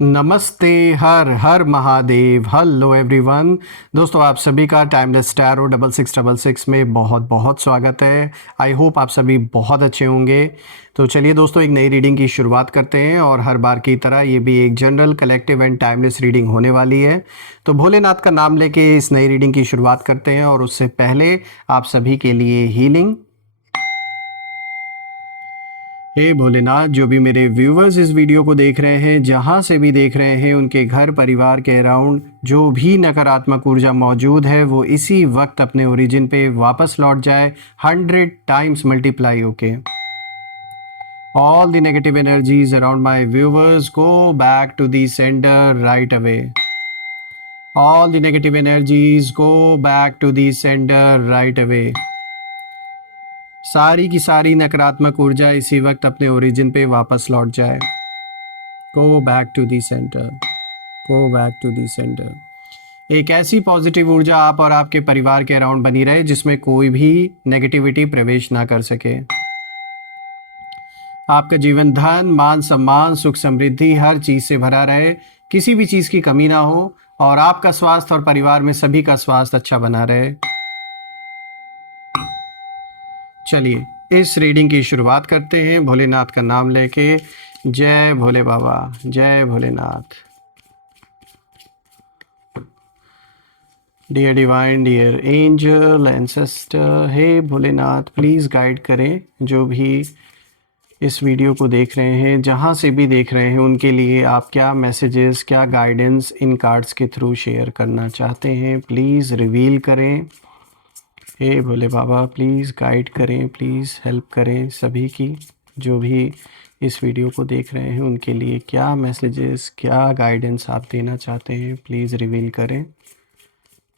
नमस्ते। हर हर महादेव। Hello everyone. दोस्तों आप सभी का टाइमलेस टैरो 6666 में बहुत बहुत स्वागत है। आई होप आप सभी बहुत अच्छे होंगे। तो चलिए दोस्तों एक नई रीडिंग की शुरुआत करते हैं और हर बार की तरह ये भी एक general collective and timeless reading होने वाली है। तो भोलेनाथ का नाम लेके इस नई रीडिंग की शुरुआत करते हैं और उससे पहले आप सभी के लिए हीलिंग। हे भोलेनाथ, जो भी मेरे व्यूवर्स इस वीडियो को देख रहे हैं, जहाँ से भी देख रहे हैं, उनके घर परिवार के अराउंड जो भी नकारात्मक ऊर्जा मौजूद है वो इसी वक्त अपने ओरिजिन पे वापस लौट जाए 100 टाइम्स मल्टीप्लाई होके। All the negative energies around my viewers go back to the centre right away. All the negative energies go back to the centre right away. सारी की सारी नकारात्मक ऊर्जा इसी वक्त अपने ओरिजिन पे वापस लौट जाए। Go back to the centre. Go back to the centre. एक ऐसी पॉजिटिव ऊर्जा आप और आपके परिवार के अराउंड बनी रहे जिसमें कोई भी नेगेटिविटी प्रवेश ना कर सके। आपका जीवन धन, मान, सम्मान, सुख, समृद्धि हर चीज से भरा रहे, किसी भी चीज की कमी ना हो और आपका स्वास्थ्य और परिवार में सभी का स्वास्थ्य अच्छा बना रहे। चलिए इस रीडिंग की शुरुआत करते हैं भोलेनाथ का नाम लेके। जय भोले बाबा, जय Bholenath. Dear divine, dear angel, ancestor, हे भोलेनाथ प्लीज़ गाइड करें जो भी इस वीडियो को देख रहे हैं, जहाँ से भी देख रहे हैं, उनके लिए आप क्या मैसेजेस, क्या गाइडेंस इन कार्ड्स के थ्रू शेयर करना चाहते हैं, प्लीज़ रिवील करें। हे भोले बाबा प्लीज़ गाइड करें, प्लीज़ हेल्प करें सभी की जो भी इस वीडियो को देख रहे हैं, उनके लिए क्या मैसेजेस, क्या गाइडेंस आप देना चाहते हैं, प्लीज़ रिवील करें।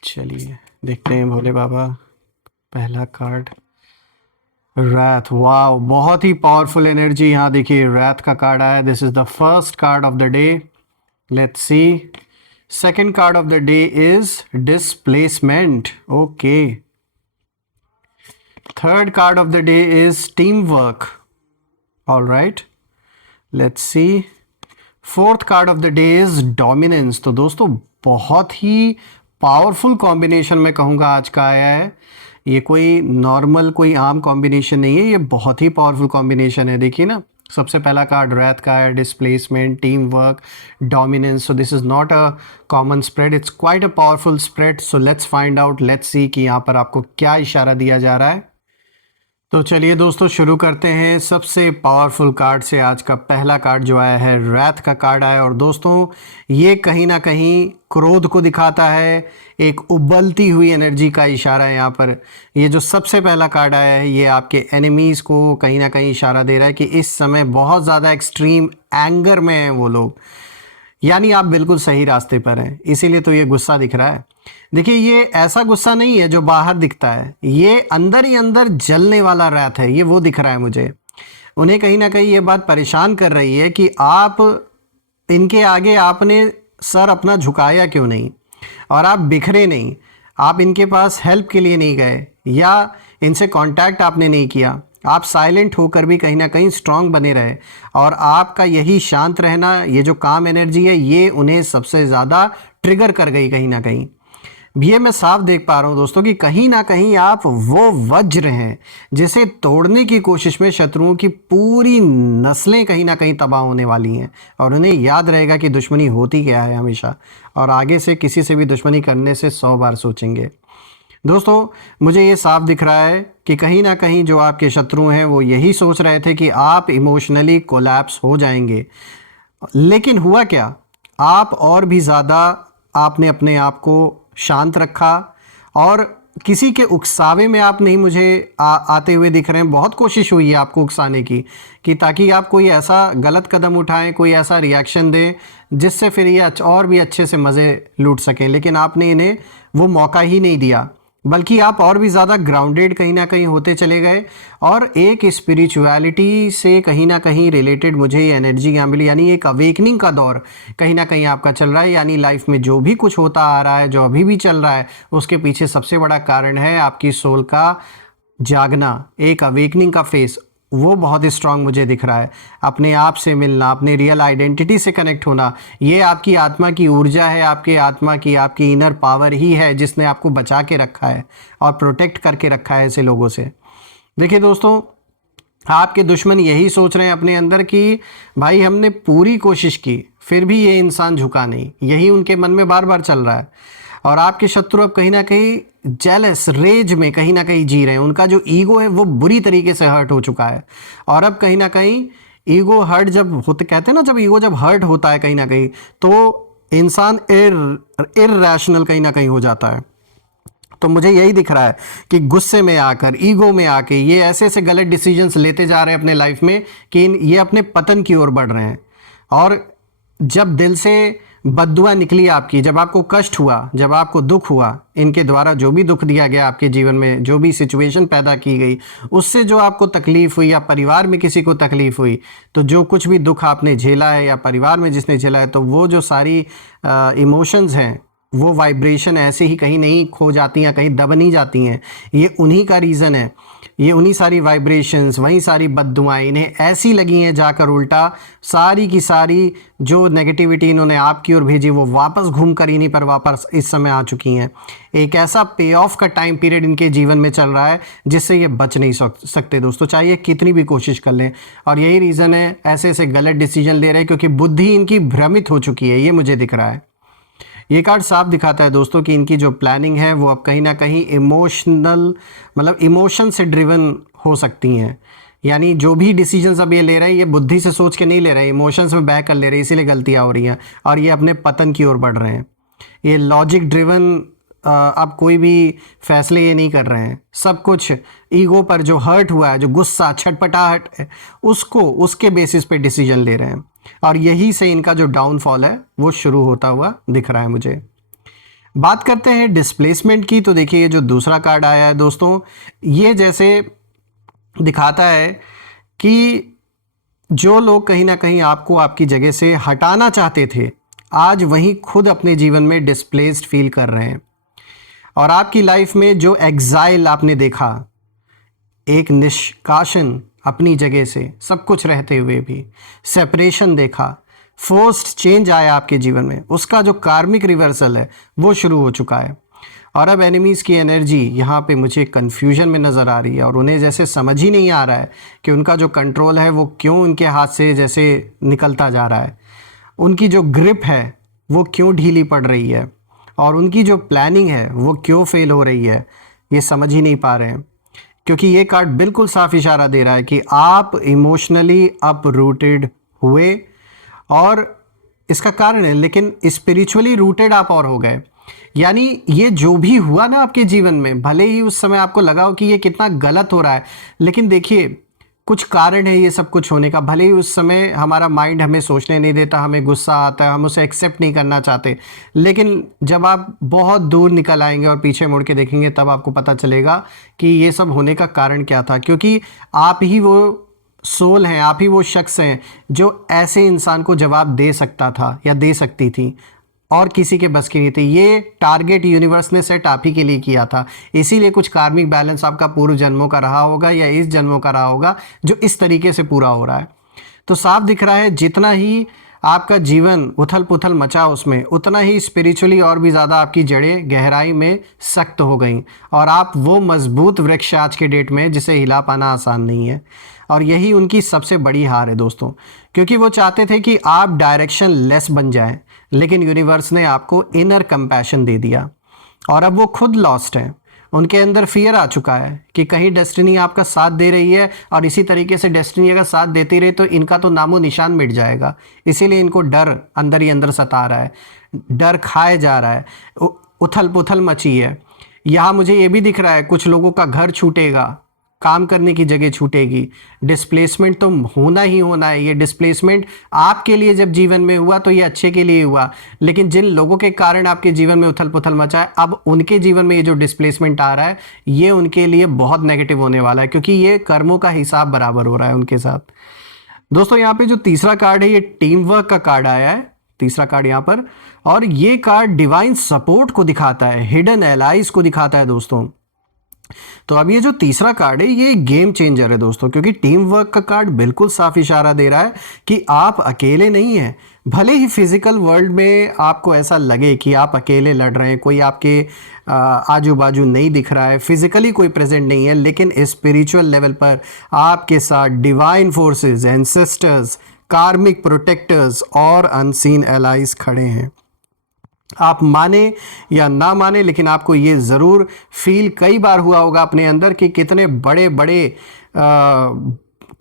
चलिए देखते हैं भोले बाबा। पहला कार्ड रैथ। वाओ, बहुत ही पावरफुल एनर्जी। यहाँ देखिए रैथ का कार्ड आया। This is the first card of the day. Let's see. Second card of the day is displacement. Okay. Third card of the day is teamwork. All right. Let's see. Fourth card of the day is dominance. तो दोस्तों बहुत ही powerful combination मैं कहूँगा आज का आया है। ये कोई नॉर्मल, कोई आम कॉम्बिनेशन नहीं है, ये बहुत ही पावरफुल कॉम्बिनेशन है। देखिए ना, सबसे पहला कार्ड रैथ का है, displacement, team work, dominance. So this is not a common spread, it's quite a powerful spread. So let's find out, let's see कि यहाँ पर आपको क्या इशारा दिया जा रहा है। तो चलिए दोस्तों शुरू करते हैं सबसे पावरफुल कार्ड से। आज का पहला कार्ड जो आया है रैथ का कार्ड आया और दोस्तों ये कहीं ना कहीं क्रोध को दिखाता है, एक उबलती हुई एनर्जी का इशारा है। यहाँ पर ये जो सबसे पहला कार्ड आया है ये आपके एनिमीज़ को कहीं ना कहीं इशारा दे रहा है कि इस समय बहुत ज़्यादा एक्सट्रीम एंगर में हैं वो लोग, यानी आप बिल्कुल सही रास्ते पर हैं, इसीलिए तो ये गुस्सा दिख रहा है। देखिए ये ऐसा गुस्सा नहीं है जो बाहर दिखता है, ये अंदर ही अंदर जलने वाला रैथ है, ये वो दिख रहा है मुझे। उन्हें कहीं ना कहीं ये बात परेशान कर रही है कि आप इनके आगे आपने सर अपना झुकाया क्यों नहीं और आप बिखरे नहीं, आप इनके पास हेल्प के लिए नहीं गए या इनसे कांटेक्ट आपने नहीं किया, आप साइलेंट होकर भी कहीं ना कहीं स्ट्रांग बने रहे और आपका यही शांत रहना, ये जो काम एनर्जी है, ये उन्हें सबसे ज़्यादा ट्रिगर कर गई कहीं ना कहीं। ये मैं साफ देख पा रहा हूँ दोस्तों कि कहीं ना कहीं आप वो वज्र हैं जिसे तोड़ने की कोशिश में शत्रुओं की पूरी नस्लें कहीं ना कहीं तबाह होने वाली हैं और उन्हें याद रहेगा कि दुश्मनी होती क्या है हमेशा, और आगे से किसी से भी दुश्मनी करने से 100 बार सोचेंगे। दोस्तों मुझे ये साफ दिख रहा है कि कहीं ना कहीं जो आपके शत्रु हैं वो यही सोच रहे थे कि आप इमोशनली कोलैप्स हो जाएंगे, लेकिन हुआ क्या, आप और भी ज़्यादा आपने अपने आप को शांत रखा और किसी के उकसावे में आप नहीं मुझे आते हुए दिख रहे हैं। बहुत कोशिश हुई है आपको उकसाने की कि ताकि आप कोई ऐसा गलत कदम उठाएं, कोई ऐसा रिएक्शन दें जिससे फिर ये और भी अच्छे से मज़े लूट सकें, लेकिन आपने इन्हें वो मौका ही नहीं दिया, बल्कि आप और भी ज़्यादा ग्राउंडेड कहीं ना कहीं होते चले गए और एक स्पिरिचुअलिटी से कहीं ना कहीं रिलेटेड मुझे ये एनर्जी यहाँ मिली, यानी एक अवेकनिंग का दौर कहीं ना कहीं आपका चल रहा है। यानी लाइफ में जो भी कुछ होता आ रहा है, जो अभी भी चल रहा है, उसके पीछे सबसे बड़ा कारण है आपकी सोल का जागना, एक अवेकनिंग का फेस। वो बहुत ही स्ट्रांग मुझे दिख रहा है। अपने आप से मिलना, अपने रियल आइडेंटिटी से कनेक्ट होना, ये आपकी आत्मा की ऊर्जा है, आपके आत्मा की, आपकी इनर पावर ही है जिसने आपको बचा के रखा है और प्रोटेक्ट करके रखा है ऐसे लोगों से। देखिए दोस्तों, आपके दुश्मन यही सोच रहे हैं अपने अंदर कि भाई हमने पूरी कोशिश की फिर भी ये इंसान झुका नहीं, यही उनके मन में बार बार चल रहा है। और आपके शत्रु अब कहीं ना कहीं जेलस रेज में कहीं ना कहीं जी रहे हैं। उनका जो ईगो है वो बुरी तरीके से हर्ट हो चुका है। और अब कहीं ना कहीं ईगो हर्ट जब होते, कहते हैं ना, जब ईगो जब हर्ट होता है कहीं ना कहीं, तो इंसान इर्रेशनल कहीं ना कहीं हो जाता है। तो मुझे यही दिख रहा है कि गुस्से में आकर, ईगो में आके ये ऐसे ऐसे गलत डिसीजंस लेते जा रहे हैं अपने लाइफ में कि ये अपने पतन की ओर बढ़ रहे हैं। और जब दिल से बद्दुआ निकली आपकी, जब आपको कष्ट हुआ, जब आपको दुख हुआ, इनके द्वारा जो भी दुख दिया गया आपके जीवन में, जो भी सिचुएशन पैदा की गई, उससे जो आपको तकलीफ हुई या परिवार में किसी को तकलीफ हुई, तो जो कुछ भी दुख आपने झेला है या परिवार में जिसने झेला है, तो वो जो सारी इमोशंस हैं, वो वाइब्रेशन ऐसे ही कहीं नहीं खो जाती हैं, कहीं दब नहीं जाती हैं। ये उन्हीं का रीज़न है। ये उन्हीं सारी वाइब्रेशंस, वहीं सारी बद्दुआएं इन्हें ऐसी लगी हैं जाकर उल्टा, सारी की सारी जो नेगेटिविटी इन्होंने आपकी ओर भेजी वो वापस घूम कर इन्हीं पर वापस इस समय आ चुकी हैं। एक ऐसा पे ऑफ का टाइम पीरियड इनके जीवन में चल रहा है जिससे ये बच नहीं सकते दोस्तों, चाहिए कितनी भी कोशिश कर लें। और यही रीज़न है ऐसे ऐसे गलत डिसीजन ले रहे हैं, क्योंकि बुद्धि इनकी भ्रमित हो चुकी है, ये मुझे दिख रहा है। ये कार्ड साफ दिखाता है दोस्तों कि इनकी जो प्लानिंग है वो अब कहीं ना कहीं इमोशनल, मतलब इमोशन से ड्रिवन हो सकती हैं। यानी जो भी डिसीजंस अब ये ले रहे हैं, ये बुद्धि से सोच के नहीं ले रहे हैं, इमोशंस में बह कर ले रहे हैं, इसीलिए गलतियां हो रही हैं और ये अपने पतन की ओर बढ़ रहे हैं। ये लॉजिक ड्रिवन अब कोई भी फैसले ये नहीं कर रहे हैं। सब कुछ ईगो पर जो हर्ट हुआ है, जो गुस्सा छटपटाहट है, उसको उसके बेसिस पे डिसीजन ले रहे हैं। और यही से इनका जो डाउनफॉल है वो शुरू होता हुआ दिख रहा है मुझे। बात करते हैं डिस्प्लेसमेंट की, तो देखिए ये जो दूसरा कार्ड आया है दोस्तों, ये जैसे दिखाता है कि जो लोग कहीं ना कहीं आपको आपकी जगह से हटाना चाहते थे, आज वहीं खुद अपने जीवन में डिस्प्लेस्ड फील कर रहे हैं। और आपकी लाइफ में जो एग्जाइल आपने देखा, एक निष्कासन अपनी जगह से सब कुछ रहते हुए भी, सेपरेशन देखा, फोर्स्ड चेंज आया आपके जीवन में, उसका जो कार्मिक रिवर्सल है वो शुरू हो चुका है। और अब एनिमीज़ की एनर्जी यहाँ पे मुझे कन्फ्यूजन में नज़र आ रही है और उन्हें जैसे समझ ही नहीं आ रहा है कि उनका जो कंट्रोल है वो क्यों उनके हाथ से जैसे निकलता जा रहा है, उनकी जो ग्रिप है वो क्यों ढीली पड़ रही है और उनकी जो प्लानिंग है वो क्यों फेल हो रही है, ये समझ ही नहीं पा रहे हैं। क्योंकि ये कार्ड बिल्कुल साफ इशारा दे रहा है कि आप इमोशनली अपरूटेड हुए और इसका कारण है, लेकिन स्पिरिचुअली रूटेड आप और हो गए। यानी ये जो भी हुआ ना आपके जीवन में, भले ही उस समय आपको लगा हो कि ये कितना गलत हो रहा है, लेकिन देखिए कुछ कारण है ये सब कुछ होने का। भले ही उस समय हमारा माइंड हमें सोचने नहीं देता, हमें गुस्सा आता है, हम उसे एक्सेप्ट नहीं करना चाहते, लेकिन जब आप बहुत दूर निकल आएंगे और पीछे मुड़ के देखेंगे तब आपको पता चलेगा कि ये सब होने का कारण क्या था। क्योंकि आप ही वो सोल हैं, आप ही वो शख्स हैं जो ऐसे इंसान को जवाब दे सकता था या दे सकती थी, और किसी के बस की नहीं थी। ये टारगेट यूनिवर्स ने सेट आप ही के लिए किया था, इसीलिए कुछ कार्मिक बैलेंस आपका पूर्व जन्मों का रहा होगा या इस जन्मों का रहा होगा जो इस तरीके से पूरा हो रहा है। तो साफ दिख रहा है जितना ही आपका जीवन उथल पुथल मचा उसमें, उतना ही स्पिरिचुअली और भी ज़्यादा आपकी जड़ें गहराई में सख्त हो गई और आप वो मजबूत वृक्ष आज के डेट में जिसे हिला पाना आसान नहीं है। और यही उनकी सबसे बड़ी हार है दोस्तों, क्योंकि वो चाहते थे कि आप डायरेक्शन लेस बन जाएं, लेकिन यूनिवर्स ने आपको इनर कंपैशन दे दिया और अब वो खुद लॉस्ट है। उनके अंदर फियर आ चुका है कि कहीं डेस्टिनी आपका साथ दे रही है और इसी तरीके से डेस्टिनी अगर साथ देती रही तो इनका तो नामो निशान मिट जाएगा। इसीलिए इनको डर अंदर ही अंदर सता रहा है, डर खाए जा रहा है, उथल पुथल मची है। यहाँ मुझे ये भी दिख रहा है कुछ लोगों का घर छूटेगा, काम करने की जगह छूटेगी। डिस्प्लेसमेंट तो होना ही होना है। ये डिस्प्लेसमेंट आपके लिए जब जीवन में हुआ तो ये अच्छे के लिए हुआ, लेकिन जिन लोगों के कारण आपके जीवन में उथल पुथल मचा है, अब उनके जीवन में ये जो डिस्प्लेसमेंट आ रहा है ये उनके लिए बहुत नेगेटिव होने वाला है, क्योंकि ये कर्मों का हिसाब बराबर हो रहा है उनके साथ। दोस्तों यहाँ पे जो तीसरा कार्ड है ये टीम वर्क का कार्ड आया है, तीसरा कार्ड यहाँ पर, और ये कार्ड डिवाइन सपोर्ट को दिखाता है, हिडन एलाइज को दिखाता है दोस्तों। तो अब ये जो तीसरा कार्ड है ये गेम चेंजर है दोस्तों, क्योंकि टीम वर्क का कार्ड बिल्कुल साफ इशारा दे रहा है कि आप अकेले नहीं हैं। भले ही फिजिकल वर्ल्ड में आपको ऐसा लगे कि आप अकेले लड़ रहे हैं, कोई आपके आजू बाजू नहीं दिख रहा है, फिजिकली कोई प्रेजेंट नहीं है, लेकिन स्पिरिचुअल लेवल पर आपके साथ डिवाइन फोर्सेस, एंसेस्टर्स, कार्मिक प्रोटेक्टर्स और अनसीन एलाइज खड़े हैं। आप माने या ना माने, लेकिन आपको ये ज़रूर फील कई बार हुआ होगा अपने अंदर कि कितने बड़े बड़े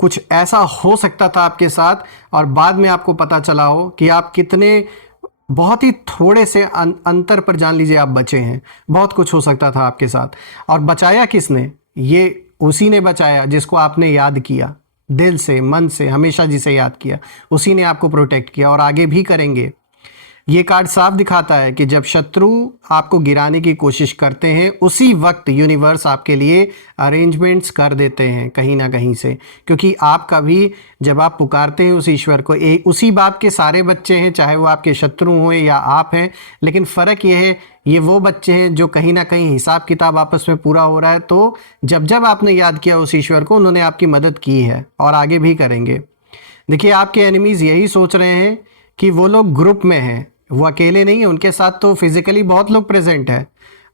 कुछ ऐसा हो सकता था आपके साथ, और बाद में आपको पता चला हो कि आप कितने बहुत ही थोड़े से अंतर पर जान लीजिए आप बचे हैं। बहुत कुछ हो सकता था आपके साथ, और बचाया किसने? ये उसी ने बचाया जिसको आपने याद किया, दिल से, मन से, हमेशा जिसे याद किया, उसी ने आपको प्रोटेक्ट किया और आगे भी करेंगे। ये कार्ड साफ दिखाता है कि जब शत्रु आपको गिराने की कोशिश करते हैं, उसी वक्त यूनिवर्स आपके लिए अरेंजमेंट्स कर देते हैं कहीं ना कहीं से, क्योंकि आपका भी जब आप पुकारते हैं उस ईश्वर को, उसी बाप के सारे बच्चे हैं, चाहे वो आपके शत्रु हों या आप हैं, लेकिन फ़र्क ये है ये वो बच्चे हैं जो कहीं ना कहीं हिसाब किताब आपस में पूरा हो रहा है। तो जब जब आपने याद किया उस ईश्वर को, उन्होंने आपकी मदद की है और आगे भी करेंगे। देखिए, आपके एनिमीज़ यही सोच रहे हैं कि वो लोग ग्रुप में हैं, वो अकेले नहीं है, उनके साथ तो फिजिकली बहुत लोग प्रेजेंट है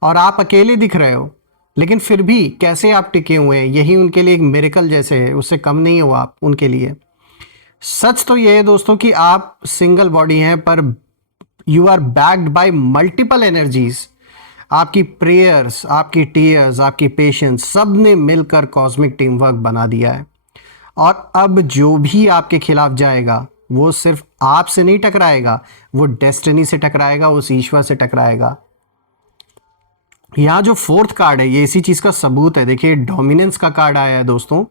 और आप अकेले दिख रहे हो, लेकिन फिर भी कैसे आप टिके हुए हैं, यही उनके लिए एक मिरेकल जैसे है, उससे कम नहीं हो आप उनके लिए। सच तो यह है दोस्तों कि आप सिंगल बॉडी हैं, पर you are backed by multiple energies. आपकी प्रेयर्स, आपकी टीयर्स, आपकी पेशेंस, सब ने मिलकर कॉस्मिक टीम वर्क बना दिया है। और अब जो भी आपके खिलाफ जाएगा वो सिर्फ आपसे नहीं टकराएगा, वो डेस्टिनी से टकराएगा, उस ईश्वर से टकराएगा। यहां जो फोर्थ कार्ड है ये इसी चीज का सबूत है। देखिए, डोमिनेंस का कार्ड आया है दोस्तों।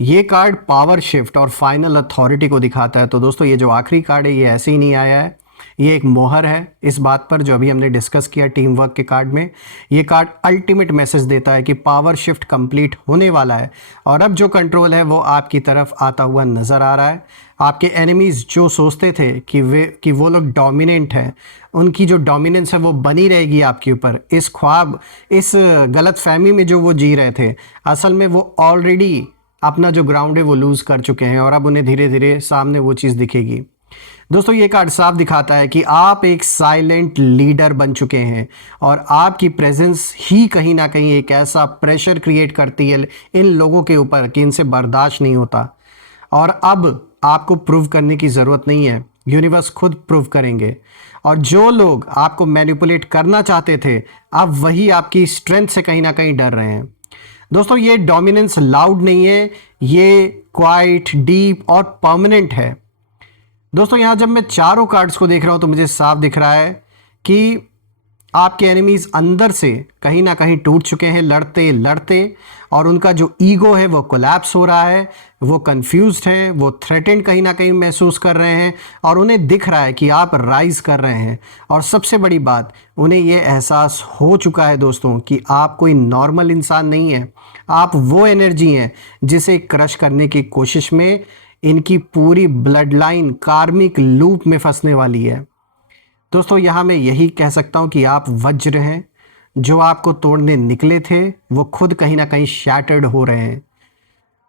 ये कार्ड पावर शिफ्ट और फाइनल अथॉरिटी को दिखाता है। तो दोस्तों, ये जो आखिरी कार्ड है ये ऐसे ही नहीं आया है, ये एक मोहर है इस बात पर जो अभी हमने डिस्कस किया टीम वर्क के कार्ड में। ये कार्ड अल्टीमेट मैसेज देता है कि पावर शिफ्ट कंप्लीट होने वाला है और अब जो कंट्रोल है वो आपकी तरफ आता हुआ नज़र आ रहा है। आपके एनिमीज़ जो सोचते थे कि वो लोग डोमिनेंट हैं, उनकी जो डोमिनेंस है वो बनी रहेगी आपके ऊपर। इस ख्वाब, इस गलत फहमी में जो वो जी रहे थे, असल में वो ऑलरेडी अपना जो ग्राउंड है वो लूज़ कर चुके हैं और अब उन्हें धीरे धीरे सामने वो चीज़ दिखेगी। दोस्तों, ये कार्ड साफ दिखाता है कि आप एक साइलेंट लीडर बन चुके हैं और आपकी प्रेजेंस ही कहीं ना कहीं एक ऐसा प्रेशर क्रिएट करती है इन लोगों के ऊपर कि इनसे बर्दाश्त नहीं होता। और अब आपको प्रूव करने की ज़रूरत नहीं है, यूनिवर्स खुद प्रूव करेंगे। और जो लोग आपको मैनिपुलेट करना चाहते थे, अब वही आपकी स्ट्रेंथ से कहीं ना कहीं डर रहे हैं। दोस्तों, ये डोमिनेंस लाउड नहीं है, ये क्वाइट, डीप और परमानेंट है। दोस्तों, यहाँ जब मैं चारों कार्ड्स को देख रहा हूँ तो मुझे साफ दिख रहा है कि आपके एनिमीज अंदर से कहीं ना कहीं टूट चुके हैं लड़ते लड़ते, और उनका जो ईगो है वो कोलैप्स हो रहा है, वो कंफ्यूज्ड हैं, वो थ्रेटेंड कहीं ना कहीं महसूस कर रहे हैं और उन्हें दिख रहा है कि आप राइज कर रहे हैं। और सबसे बड़ी बात, उन्हें ये एहसास हो चुका है दोस्तों कि आप कोई नॉर्मल इंसान नहीं है, आप वो एनर्जी हैं जिसे क्रश करने की कोशिश में इनकी पूरी ब्लड लाइन कार्मिक लूप में फंसने वाली है। दोस्तों, यहाँ मैं यही कह सकता हूँ कि आप वज्र हैं, जो आपको तोड़ने निकले थे वो खुद कहीं ना कहीं शैटर्ड हो रहे हैं।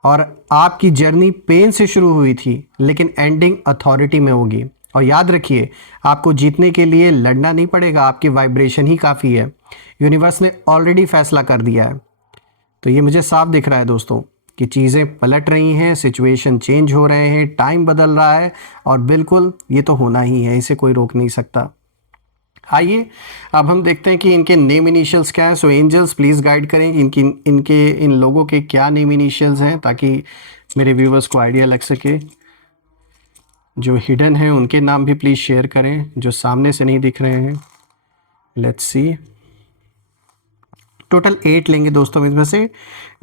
और आपकी जर्नी पेन से शुरू हुई थी लेकिन एंडिंग अथॉरिटी में होगी। और याद रखिए, आपको जीतने के लिए लड़ना नहीं पड़ेगा, आपकी वाइब्रेशन ही काफ़ी है। यूनिवर्स ने ऑलरेडी फैसला कर दिया है। तो ये मुझे साफ दिख रहा है दोस्तों कि चीज़ें पलट रही हैं, सिचुएशन चेंज हो रहे हैं, टाइम बदल रहा है और बिल्कुल ये तो होना ही है, इसे कोई रोक नहीं सकता। आइए अब हम देखते हैं कि इनके नेम इनिशियल्स क्या हैं। सो एंजल्स प्लीज़ गाइड करें इन लोगों के क्या नेम इनिशियल्स हैं, ताकि मेरे व्यूवर्स को आइडिया लग सके। जो हिडन हैं उनके नाम भी प्लीज़ शेयर करें, जो सामने से नहीं दिख रहे हैं। लेट्स सी, टोटल 8 लेंगे दोस्तों इसमें से।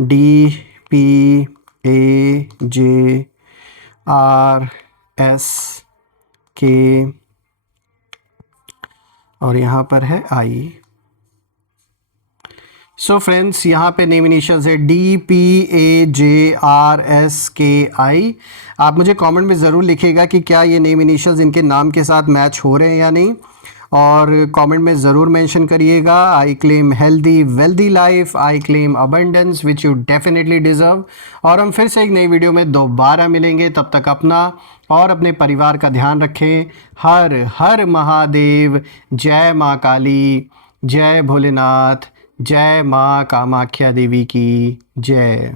DPAJRSK और यहाँ पर है I। सो फ्रेंड्स, यहाँ पे नेम इनिशियल्स है DPAJRSKI। आप मुझे कमेंट में ज़रूर लिखिएगा कि क्या ये नेम इनिशियल्स इनके नाम के साथ मैच हो रहे हैं या नहीं। और कमेंट में ज़रूर मेंशन करिएगा। I claim healthy wealthy life, I claim abundance which you definitely deserve. और हम फिर से एक नई वीडियो में दोबारा मिलेंगे, तब तक अपना और अपने परिवार का ध्यान रखें। हर हर महादेव। जय माँ काली, जय भोलेनाथ, जय माँ कामाख्या देवी की जय।